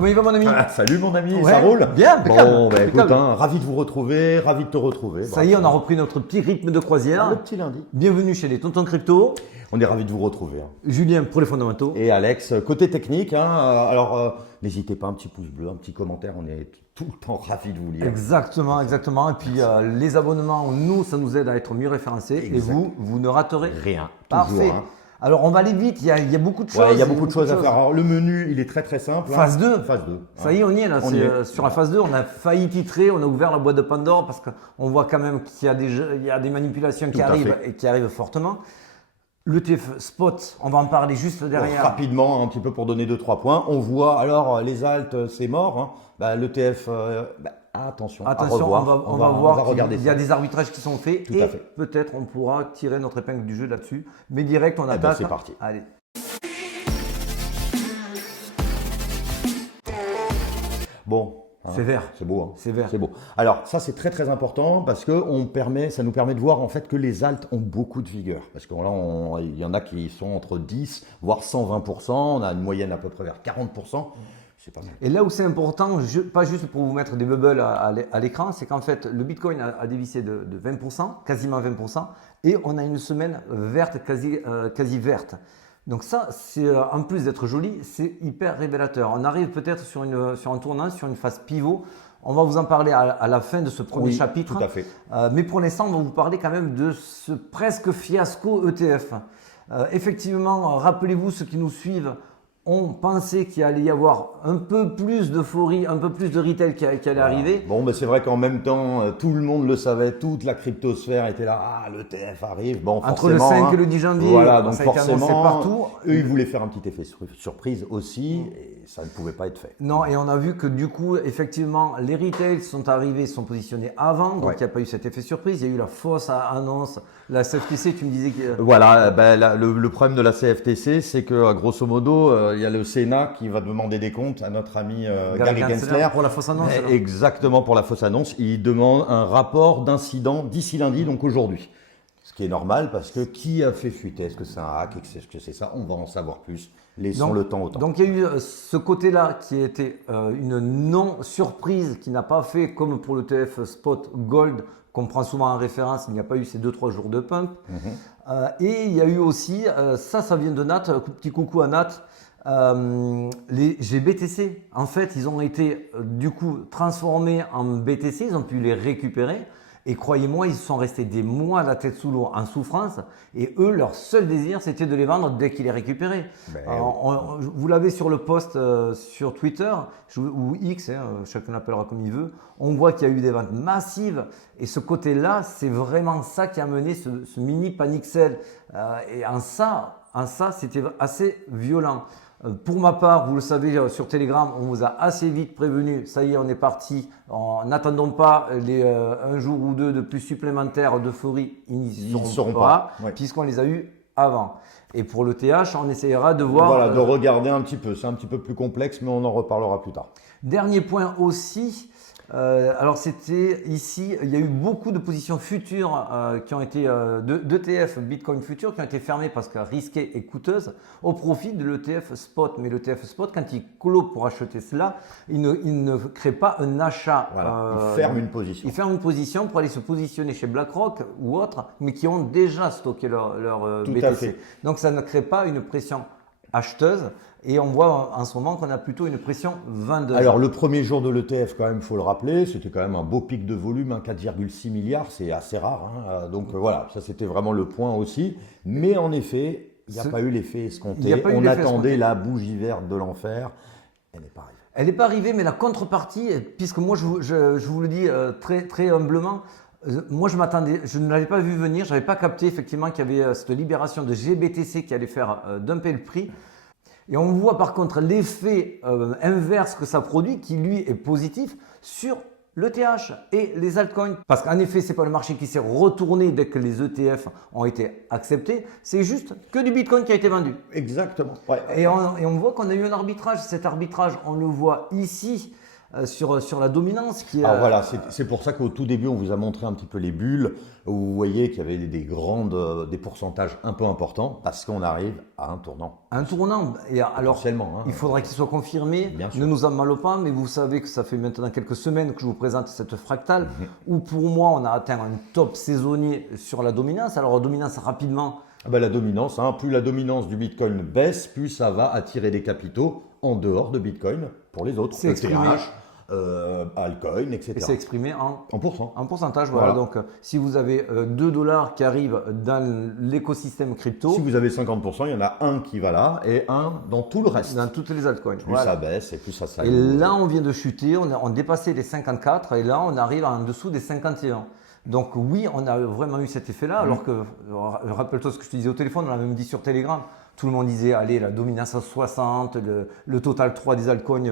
Comment il va mon ami? Salut mon ami, Ouais, ça roule? bien, impeccable, Bon, bah, écoute, impeccable. ravi de vous retrouver, ravi de te retrouver. Ça y est, on a repris notre petit rythme de Le croisière. petit lundi. Bienvenue chez les Tontons Crypto. On est ravi de vous retrouver. Julien pour les fondamentaux. Et Alex, côté technique, n'hésitez pas, un petit pouce bleu, un petit commentaire, on est tout le temps ravis de vous lire. Exactement, exactement. Et puis les abonnements, nous, ça nous aide à être mieux référencés. Exact. Et vous ne raterez Rien, Parfait. toujours. Hein. Alors on va aller vite, il y a beaucoup de choses. Ouais, il y a beaucoup de choses à faire. Alors le menu, il est très très simple. Phase 2. Phase 2. Ça y est, on y est là. On C'est, y est. sur la phase 2, on a failli titrer, on a ouvert la boîte de Pandore parce qu'on voit quand même qu'il y a des manipulations qui Tout à arrivent fait. et qui arrivent fortement. L'ETF Spot, on va en parler juste derrière. Rapidement, un petit peu pour donner 2-3 points. On voit, alors les alts, c'est mort. Hein. Bah, l'ETF, attention, à Attention, revoir. on va voir regarder qu'il y a ça. des arbitrages qui sont faits Tout et à fait. peut-être on pourra tirer notre épingle du jeu là-dessus. Mais direct, on ben, attaque. c'est parti. Allez. Bon. Hein, C'est vert. C'est beau. Hein. C'est vert. C'est beau. Alors ça c'est très très important parce que ça nous permet de voir en fait que les alts ont beaucoup de vigueur. Parce que là, il y en a qui sont entre 10 voire 120%. On a une moyenne à peu près vers 40%. C'est pas mal. Et là où c'est important, pas juste pour vous mettre des bubbles à l'écran, c'est qu'en fait le Bitcoin a dévissé de 20%, quasiment 20%, et on a une semaine verte, quasi verte. Donc ça, c'est en plus d'être joli, c'est hyper révélateur. On arrive peut-être sur un tournant, sur une phase pivot. On va vous en parler à la fin de ce premier Oui, chapitre. tout à fait. Mais pour l'instant, on va vous parler quand même de ce presque fiasco ETF. Effectivement, rappelez-vous, ceux qui nous suivent, on pensait qu'il allait y avoir un peu plus d'euphorie, un peu plus de retail qui allait arriver. Bon, mais c'est vrai qu'en même temps, tout le monde le savait, toute la cryptosphère était là. Ah, l'ETF arrive. Bon, Entre le forcément, 5 et le 10 janvier, voilà, donc ça a été annoncé forcément, partout. eux, ils voulaient faire un petit effet surprise aussi, et ça ne pouvait pas être fait. Non, et on a vu que du coup, effectivement, les retails sont arrivés, sont positionnés avant, donc Ouais. il n'y a pas eu cet effet surprise. Il y a eu la fausse annonce, la CFTC, tu me disais que... Voilà, le problème de la CFTC, c'est que grosso modo, il y a le Sénat qui va demander des comptes à notre ami Gary Gensler. pour la fausse annonce. alors. Exactement, pour la fausse annonce. Il demande un rapport d'incident d'ici lundi, donc aujourd'hui. Ce qui est normal parce que qui a fait fuiter? Est-ce que c'est un hack? Est-ce que c'est ça? On va en savoir plus. Laissons Donc- le temps au temps. Donc il y a eu ce côté-là qui était une non-surprise, qui n'a pas fait comme pour le TF Spot Gold, qu'on prend souvent en référence, il n'y a pas eu ces 2-3 jours de pump. Et il y a eu aussi, ça vient de Nat, petit coucou à Nat, les GBTC. En fait, ils ont été du coup transformés en BTC, ils ont pu les récupérer. Et croyez-moi, ils sont restés des mois la tête sous l'eau en souffrance. Et eux, leur seul désir, c'était de les vendre dès qu'ils les récupéraient. Vous l'avez sur le post sur Twitter ou X, chacun l'appellera comme il veut. On voit qu'il y a eu des ventes massives. Et ce côté-là, c'est vraiment ça qui a mené ce mini panic sell. Et en ça, c'était assez violent. Pour ma part, vous le savez, sur Telegram, on vous a assez vite prévenu. Ça y est, on est parti. N'attendons pas un jour ou deux de plus supplémentaires d'euphorie. Ils n'y seront pas, Ouais. puisqu'on les a eus avant. Et pour le TH, on essayera de voir. Voilà, de regarder un petit peu. C'est un petit peu plus complexe, mais on en reparlera plus tard. Dernier point aussi. Alors c'était ici, il y a eu beaucoup de positions futures qui ont été d'ETF Bitcoin futures qui ont été fermées parce que risquées et coûteuses au profit de l'ETF Spot. Mais l'ETF Spot, quand il clôt pour acheter cela, il ne crée pas un achat. Voilà, il ferme une position. Il ferme une position pour aller se positionner chez BlackRock ou autres, mais qui ont déjà stocké leur Tout à BTC. fait. Donc ça ne crée pas une pression acheteuse. Et on voit en ce moment qu'on a plutôt une pression vendeuse. Alors le premier jour de l'ETF, quand même, il faut le rappeler, c'était quand même un beau pic de volume, 4,6 milliards, c'est assez rare. Hein. Donc voilà, ça c'était vraiment le point aussi. Mais en effet, il n'y a pas eu l'effet escompté. On attendait la bougie verte de l'enfer, elle n'est pas arrivée. Elle n'est pas arrivée, mais la contrepartie, puisque moi je vous le dis très, très humblement, moi je m'attendais, je ne l'avais pas vu venir, je n'avais pas capté effectivement qu'il y avait cette libération de GBTC qui allait faire dumper le prix. Et on voit par contre l'effet inverse que ça produit, qui lui est positif sur l'ETH et les altcoins. Parce qu'en effet, ce n'est pas le marché qui s'est retourné dès que les ETF ont été acceptés, c'est juste que du Bitcoin qui a été vendu. Exactement. Ouais. Et on voit qu'on a eu un arbitrage. Cet arbitrage, on le voit ici. sur la dominance qui est. Alors voilà, c'est pour ça qu'au tout début, on vous a montré un petit peu les bulles, où vous voyez qu'il y avait des pourcentages un peu importants, parce qu'on arrive à un tournant. Un tournant. Et alors, Potentiellement, hein. il faudra qu'il soit confirmé. Bien sûr. Ne nous emballons pas, mais vous savez que ça fait maintenant quelques semaines que je vous présente cette fractale, où pour moi, on a atteint un top saisonnier sur la dominance. Alors, la dominance, rapidement. Ah ben, la dominance, hein, plus la dominance du Bitcoin baisse, plus ça va attirer des capitaux en dehors de Bitcoin pour les autres. C'est exprimé. Altcoin, etc. Et c'est exprimé En pourcent. en pourcentage. Voilà. Donc, si vous avez 2 dollars qui arrivent dans l'écosystème crypto, Si vous avez 50%, il y en a un qui va là et un dans tout le reste. dans toutes les altcoins. Plus Voilà. ça baisse et plus ça Et s'ajoute. là, on vient de chuter, on dépassait les 54 et là, on arrive en dessous des 51. Donc oui, on a vraiment eu cet effet-là, alors que, rappelle-toi ce que je te disais au téléphone, on l'a même dit sur Telegram, tout le monde disait, allez, la dominance à 60, le total 3 des altcoins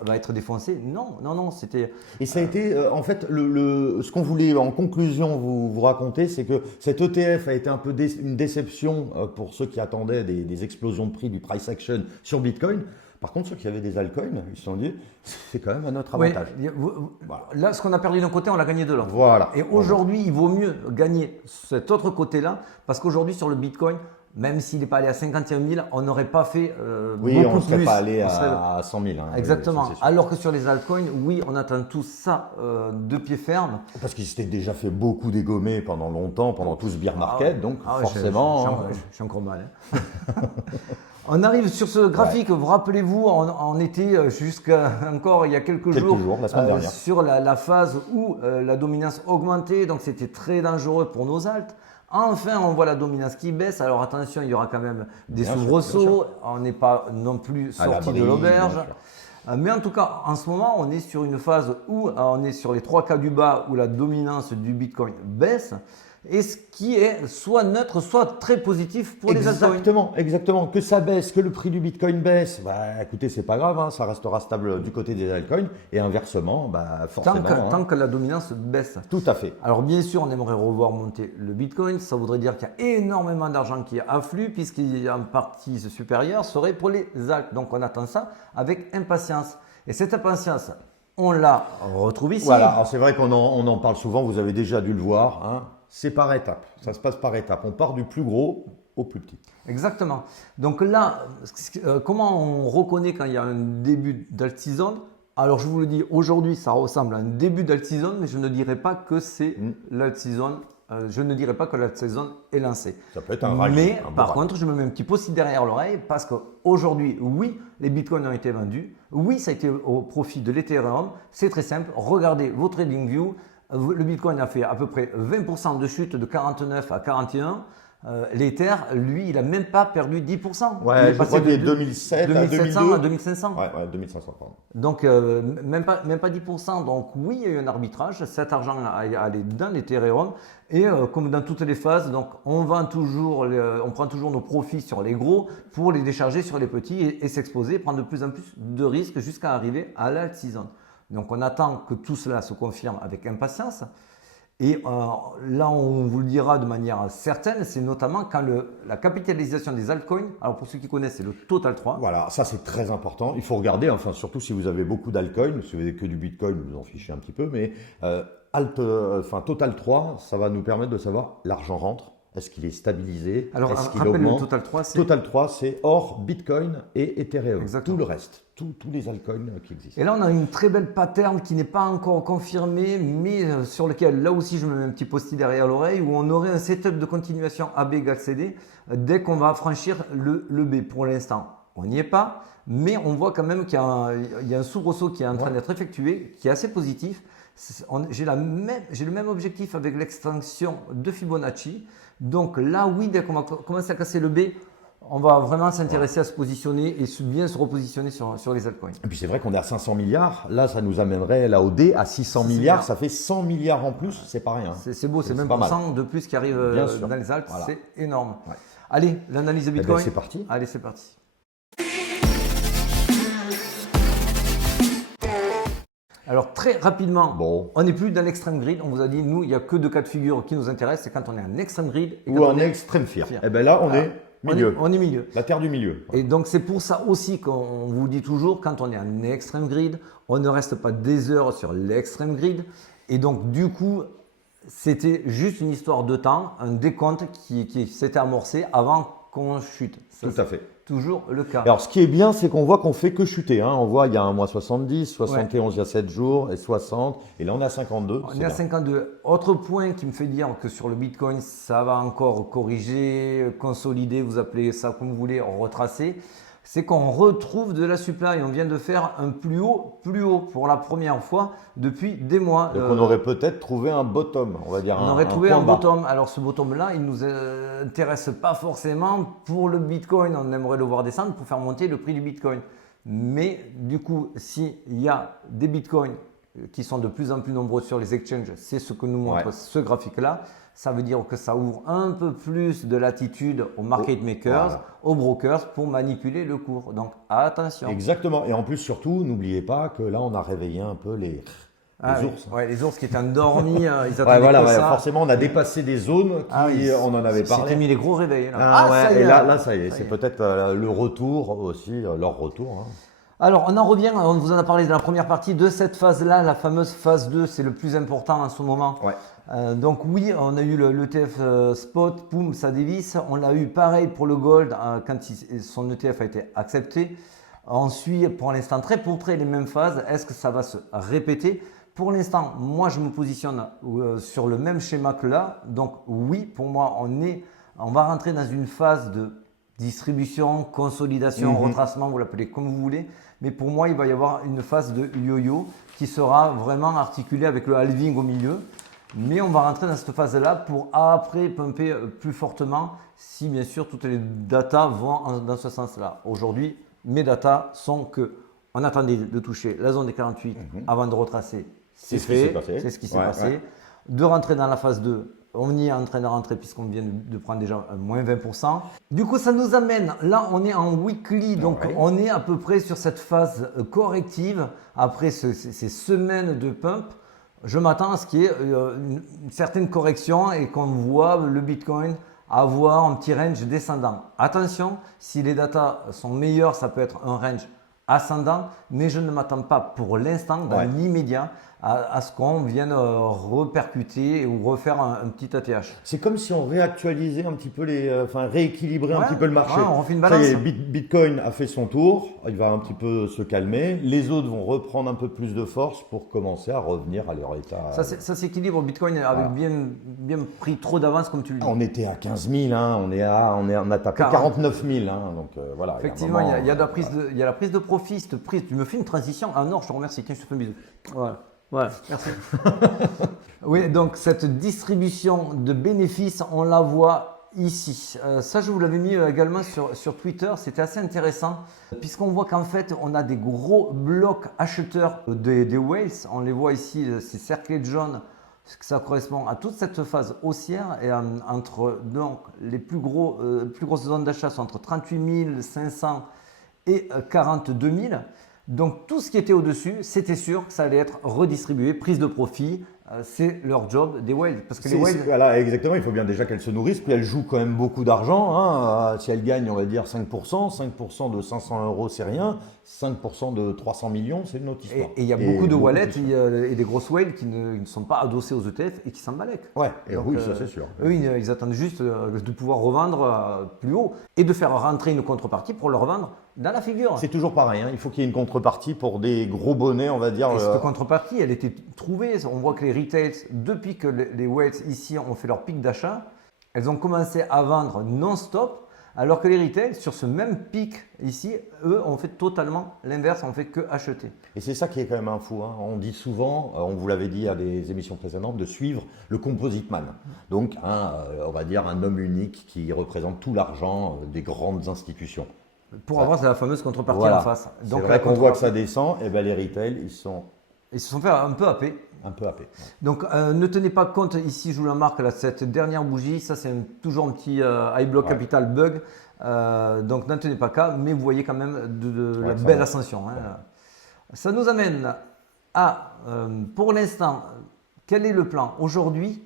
va être défoncé. Non, c'était... Et ça a été, en fait, ce qu'on voulait en conclusion vous raconter, c'est que cet ETF a été un peu une déception pour ceux qui attendaient des explosions de prix du price action sur Bitcoin. Par contre, ceux qui avaient des altcoins, ils se sont dit, c'est quand même un autre Oui, avantage. voilà. Là, ce qu'on a perdu d'un côté, on l'a gagné de l'autre. Voilà. Et aujourd'hui, il vaut mieux gagner cet autre côté-là, parce qu'aujourd'hui, sur le Bitcoin, même s'il n'est pas allé à 51 000, on n'aurait pas fait Oui, beaucoup on ne serait plus. pas allé On serait- à 100 000. Hein, Exactement. ça, c'est sûr. Alors que sur les altcoins, oui, on attend tout ça de pied ferme. Parce qu'ils s'étaient déjà fait beaucoup dégommer pendant longtemps, pendant tout ce bear market, donc Ah ouais, forcément... je suis encore mal. Hein. On arrive sur ce graphique, vous rappelez-vous, on était jusqu'à encore il y a quelques jours, la semaine dernière. sur la phase où la dominance augmentait, donc c'était très dangereux pour nos alts. Enfin, on voit la dominance qui baisse. Alors attention, il y aura quand même des Bien sûr, soubresauts. On n'est pas non plus À sorti de l'abri, l'auberge. bien sûr. Mais en tout cas, en ce moment, on est sur une phase où on est sur les 3 cas du bas où la dominance du Bitcoin baisse. Et ce qui est soit neutre, soit très positif pour les altcoins. Exactement. Que ça baisse, que le prix du Bitcoin baisse, bah écoutez, c'est pas grave, hein, ça restera stable du côté des altcoins. Et inversement, bah forcément. Tant que la dominance baisse. Tout à fait. Alors bien sûr, on aimerait revoir monter le Bitcoin. Ça voudrait dire qu'il y a énormément d'argent qui afflue, puisqu'il y a une partie supérieure serait pour les alts. Donc on attend ça avec impatience. Et cette impatience, on la retrouve ici. Voilà, alors c'est vrai qu'on en parle souvent, vous avez déjà dû le voir, hein. C'est par étapes, ça se passe par étapes. On part du plus gros au plus petit. Exactement. Donc là, comment on reconnaît quand il y a un début d'alt season? Alors je vous le dis, aujourd'hui ça ressemble à un début d'alt season, mais je ne dirais pas que c'est l'alt season. Je ne dirais pas que l'alt season est lancée. Ça peut être un rallye. Mais un beau par rallye. contre, je me mets un petit post derrière l'oreille parce qu'aujourd'hui, oui, les bitcoins ont été vendus. Oui, ça a été au profit de l'Ethereum. C'est très simple. Regardez vos TradingView. Le Bitcoin a fait à peu près 20% de chute de 49 à 41. L'Ether, lui, il n'a même pas perdu 10%. Ouais, il est je passé crois de des 2007 à 2700 2002. à 2500. Ouais, 2500, pardon. Donc, même pas 10%. Donc, oui, il y a eu un arbitrage. Cet argent allait dans l'Ethereum. Et comme dans toutes les phases, donc, on prend toujours nos profits sur les gros pour les décharger sur les petits et s'exposer, prendre de plus en plus de risques jusqu'à arriver à l'alt season. Donc, on attend que tout cela se confirme avec impatience. Et là, on vous le dira de manière certaine, c'est notamment quand la capitalisation des altcoins, alors pour ceux qui connaissent, c'est le Total 3. Voilà, ça c'est très important. Il faut regarder, enfin surtout si vous avez beaucoup d'altcoins, si vous avez que du Bitcoin, vous en fichez un petit peu, mais Total 3, ça va nous permettre de savoir l'argent rentre. Est-ce qu'il est stabilisé? Alors, Est-ce qu'il rappelle le augmente? Total 3, c'est... Total 3, c'est or, Bitcoin et Ethereum. Exactement. Tout le reste, tous les altcoins qui existent. Et là, on a une très belle pattern qui n'est pas encore confirmée, mais sur lequel, là aussi, je me mets un petit post-it derrière l'oreille, où on aurait un setup de continuation AB égale CD dès qu'on va franchir le B. Pour l'instant, on n'y est pas, mais on voit quand même qu'il y a un soubresaut qui est en train d'être effectué, qui est assez positif. J'ai le même objectif avec l'extension de Fibonacci. Donc là, oui, dès qu'on va commencer à casser le B, on va vraiment s'intéresser à se positionner et bien se repositionner sur les altcoins. Et puis c'est vrai qu'on est à 500 milliards, là ça nous amènerait là au D à 600 milliards, ça fait 100 milliards en plus, c'est pas rien. C'est beau, c'est même pas mal. 100 de plus qui arrive dans les alts, Voilà. c'est énorme. Ouais. Allez, l'analyse de Bitcoin. C'est parti. Allez, c'est parti. Alors très rapidement, on n'est plus dans l'extreme grid. On vous a dit, nous, il n'y a que 2 cas de figure qui nous intéressent. C'est quand on est en extreme grid ou en extreme fear. Et bien là, on est Milieu. On est milieu. La terre du milieu. Et donc c'est pour ça aussi qu'on vous dit toujours, quand on est en extreme grid, on ne reste pas des heures sur l'extreme grid. Et donc du coup, c'était juste une histoire de temps, un décompte qui s'était amorcé avant qu'on chute. Tout à fait. Toujours le cas. Alors, ce qui est bien, c'est qu'on voit qu'on fait que chuter. Hein. On voit, il y a un mois 70, 71 il y a 7 jours, et 60. Et là, on est à 52. On est à 52. Autre point qui me fait dire que sur le Bitcoin, ça va encore corriger, consolider, vous appelez ça comme vous voulez, retracer. C'est qu'on retrouve de la supply. On vient de faire un plus haut pour la première fois depuis des mois. Donc, on aurait peut-être trouvé un bottom, on va dire. On aurait trouvé un bas. bottom. Alors, ce bottom-là, il ne nous intéresse pas forcément pour le Bitcoin. On aimerait le voir descendre pour faire monter le prix du Bitcoin. Mais du coup, s'il y a des Bitcoins qui sont de plus en plus nombreux sur les exchanges, c'est ce que nous montre ce graphique-là. Ça veut dire que ça ouvre un peu plus de latitude aux market makers, aux brokers pour manipuler le cours. Donc attention. Exactement. Et en plus, surtout, n'oubliez pas que là, on a réveillé un peu les ours. Ouais, les ours qui étaient endormis, ils attendaient ça. Forcément, on a dépassé des zones qui, on en avait parlé. C'était mis les gros réveils. Ça y est. Et là, ça y est. C'est peut-être le retour aussi, leur retour. Hein. Alors, on en revient, on vous en a parlé de la première partie de cette phase-là, la fameuse phase 2, c'est le plus important en ce moment. Ouais. Donc oui, on a eu l'ETF spot, boum, ça dévisse. On l'a eu pareil pour le gold quand son ETF a été accepté. Ensuite, pour l'instant, très pour très les mêmes phases. Est-ce que ça va se répéter? Pour l'instant, moi, je me positionne sur le même schéma que là. Donc oui, pour moi, on va rentrer dans une phase de distribution, consolidation, retracement, vous l'appelez comme vous voulez. Mais pour moi, il va y avoir une phase de yo-yo qui sera vraiment articulée avec le halving au milieu. Mais on va rentrer dans cette phase-là pour après pumper plus fortement si bien sûr toutes les datas vont dans ce sens-là. Aujourd'hui, mes datas sont que on attendait de toucher la zone des 48 avant de retracer. C'est fait, c'est ce qui s'est passé. Ouais. De rentrer dans la phase 2, on y est en train de rentrer puisqu'on vient de prendre déjà moins 20%. Du coup, ça nous amène, là on est en weekly, donc on est à peu près sur cette phase corrective après ces semaines de pump. Je m'attends à ce qu'il y ait une certaine correction et qu'on voit le Bitcoin avoir un petit range descendant. Attention, si les datas sont meilleures, ça peut être un range ascendant, mais je ne m'attends pas pour l'instant, dans l'immédiat, à ce qu'on vienne repercuter ou refaire un petit ATH. C'est comme si on réactualisait un petit peu rééquilibrait un petit peu le marché. On refait une balance. Ça y est, Bitcoin a fait son tour, il va un petit peu se calmer. Les autres vont reprendre un peu plus de force pour commencer à revenir à leur état. Ça s'équilibre. Bitcoin avait bien pris trop d'avance, comme tu le dis. On était à 15 000, on a tapé 49 000. Donc voilà. Effectivement, il y a la prise de profit. Tu me fais une transition. Ah non, je te remercie. Tiens, je te fais un bisou. Voilà, merci. Oui, donc cette distribution de bénéfices, on la voit ici. Ça, je vous l'avais mis également sur Twitter. C'était assez intéressant puisqu'on voit qu'en fait, on a des gros blocs acheteurs des whales. On les voit ici, ces cerclés jaunes. Ça correspond à toute cette phase haussière et entre donc les plus grosses zones d'achat sont entre 38 500 et 42 000. Donc tout ce qui était au-dessus, c'était sûr que ça allait être redistribué, prise de profit. C'est leur job des whales. Parce que les whales... Voilà, exactement, il faut bien déjà qu'elles se nourrissent, puis elles jouent quand même beaucoup d'argent. Si elles gagnent, on va dire 5%, 5% de 500 €, c'est rien. 5% de 300 millions, c'est une autre histoire. Et il y a beaucoup de wallets et des grosses whales qui ne sont pas adossées aux ETF et qui s'en balèquent. Ouais, oui, ça c'est sûr. Eux, ils attendent juste de pouvoir revendre plus haut et de faire rentrer une contrepartie pour le revendre dans la figure. C'est toujours pareil, il faut qu'il y ait une contrepartie pour des gros bonnets, on va dire. Et cette contrepartie, elle était trouvée. On voit que les retails, depuis que les whales ici ont fait leur pic d'achat, elles ont commencé à vendre non-stop. Alors que les retails, sur ce même pic ici, eux, ont fait totalement l'inverse, ont fait que acheter. Et c'est ça qui est quand même un fou. On dit souvent, on vous l'avait dit à des émissions précédentes, de suivre le composite man. Donc, on va dire un homme unique qui représente tout l'argent des grandes institutions. Pour avoir la fameuse contrepartie en face. Donc, c'est vrai qu'on voit que ça descend, et les retails, ils se sont fait un peu happer. Un peu happé. Donc ne tenez pas compte, ici je vous la marque, là, cette dernière bougie, ça c'est toujours un petit high block capital bug. Donc n'en tenez pas cas, mais vous voyez quand même de la belle ascension. Ça nous amène à, pour l'instant, quel est le plan? Aujourd'hui,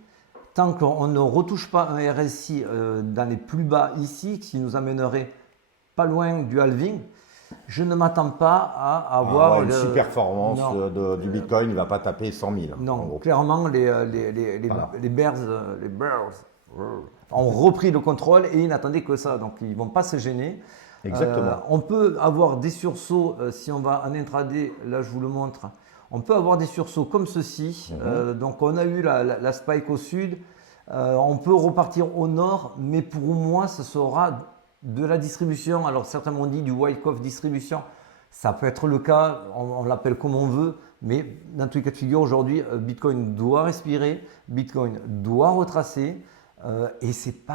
tant qu'on ne retouche pas un RSI dans les plus bas ici, qui nous amènerait pas loin du halving, je ne m'attends pas à avoir une super performance du Bitcoin, il ne va pas taper 100 000. Non, clairement, les bears ont repris le contrôle et ils n'attendaient que ça, donc ils ne vont pas se gêner. Exactement. On peut avoir des sursauts, si on va en intraday, là je vous le montre, on peut avoir des sursauts comme ceci. Donc on a eu la spike au sud, on peut repartir au nord, mais pour moi ce sera de la distribution. Alors certains m'ont dit du Wyckoff distribution, ça peut être le cas, on l'appelle comme on veut, mais dans tous les cas de figure aujourd'hui, Bitcoin doit respirer, Bitcoin doit retracer, et c'est pas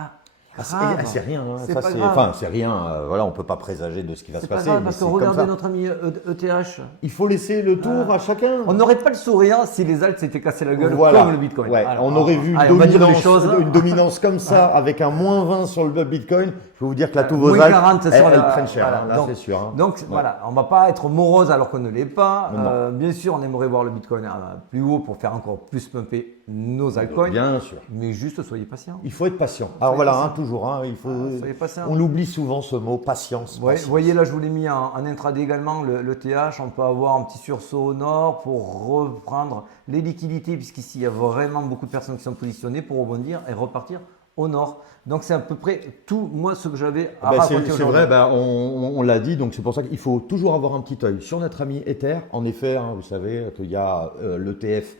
grave. C'est rien, hein. C'est Ça, pas c'est, grave. enfin, c'est rien. Voilà, on peut pas présager de ce qui va se C'est pas passer. grave, Mais parce que c'est comme regardez ça. notre ami ETH. Il faut laisser le tour à chacun. On n'aurait pas le sourire si les alts s'étaient cassé la gueule Voilà. comme le Bitcoin. Ouais, Alors, on aurait vu allez, on va dire les choses. une dominance comme ça, avec un moins 20 sur le Bitcoin. Je peux vous dire que là, tous vos Moins alts, 40 sur elles la- prennent cher. voilà. Hein, là, Donc- c'est sûr. Hein. Donc Ouais. voilà, on ne va pas être morose alors qu'on ne l'est pas. Non. Bien sûr, on aimerait voir le Bitcoin plus haut pour faire encore plus pumper nos altcoins. Bien sûr. Mais juste soyez patient. Il faut être patient. Alors Soyez voilà, patient. hein, toujours. Hein, il faut. Soyez patient. On oublie souvent ce mot, patience. Ouais, patience. vous voyez là, je vous l'ai mis en intraday également, le TH. On peut avoir un petit sursaut au nord pour reprendre les liquidités, puisqu'ici il y a vraiment beaucoup de personnes qui sont positionnées pour rebondir et repartir au nord. Donc c'est à peu près tout, moi, ce que j'avais à raconter C'est aujourd'hui. vrai, on l'a dit, donc c'est pour ça qu'il faut toujours avoir un petit œil sur notre ami Ether. En effet, hein, vous savez qu'il y a l'ETF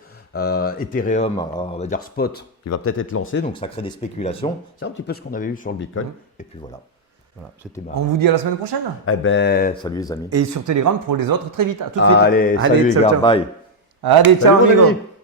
Ethereum, on va dire spot, qui va peut-être être lancé, donc ça crée des spéculations. C'est un petit peu ce qu'on avait eu sur le Bitcoin. Et puis voilà, c'était marrant. On vous dit à la semaine prochaine. Eh ben, salut les amis. Et sur Telegram pour les autres très vite. À tout de suite. Allez, salut les ciao, gars, ciao. bye. Allez, ciao, Salut, mon amigo. ami.